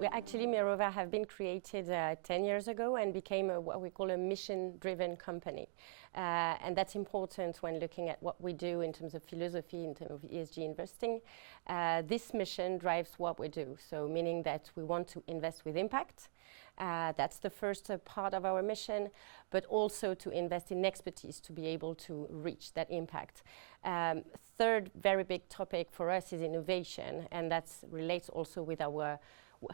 Mirova have been created 10 years ago and became what we call a mission-driven company. And that's important when looking at what we do in terms of philosophy, in terms of ESG investing. This mission drives what we do, so meaning that we want to invest with impact. That's the first part of our mission, but also to invest in expertise to be able to reach that impact. Third very big topic for us is innovation, and that relates also with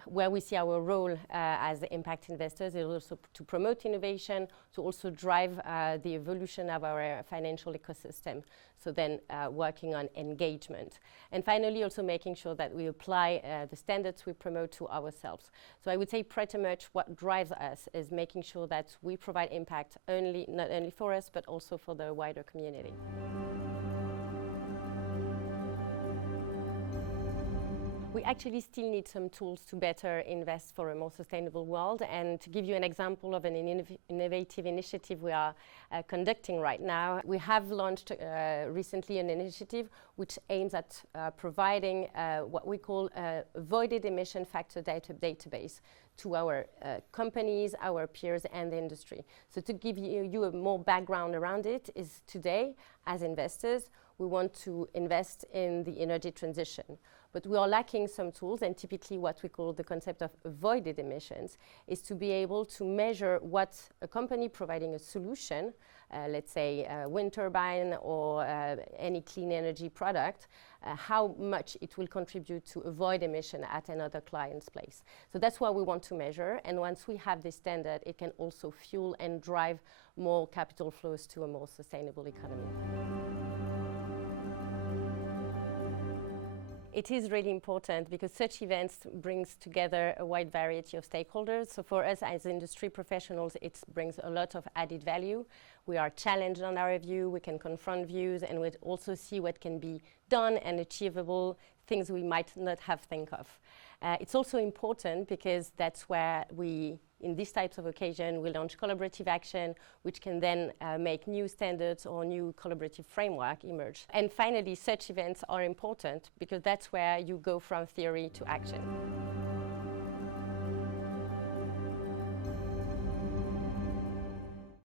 where we see our role as impact investors is also to promote innovation, to also drive the evolution of our financial ecosystem. So then working on engagement. And finally, also making sure that we apply the standards we promote to ourselves. So I would say pretty much what drives us is making sure that we provide impact not only for us, but also for the wider community. We actually still need some tools to better invest for a more sustainable world. And to give you an example of an innovative initiative we are conducting right now, we have launched recently an initiative which aims at providing what we call a avoided emission factor database to our companies, our peers, and the industry. So to give you a more background around it is today, as investors, we want to invest in the energy transition. But we are lacking some tools, and typically what we call the concept of avoided emissions is to be able to measure what a company providing a solution, let's say a wind turbine or any clean energy product, how much it will contribute to avoid emission at another client's place. So that's what we want to measure, and once we have this standard, it can also fuel and drive more capital flows to a more sustainable economy. It is really important because such events brings together a wide variety of stakeholders. So for us as industry professionals, it brings a lot of added value. We are challenged on our view, we can confront views, and we also see what can be done and achievable, things we might not have think of. It's also important because that's where in these types of occasion, we launch collaborative action, which can then make new standards or new collaborative framework emerge. And finally, such events are important because that's where you go from theory to action.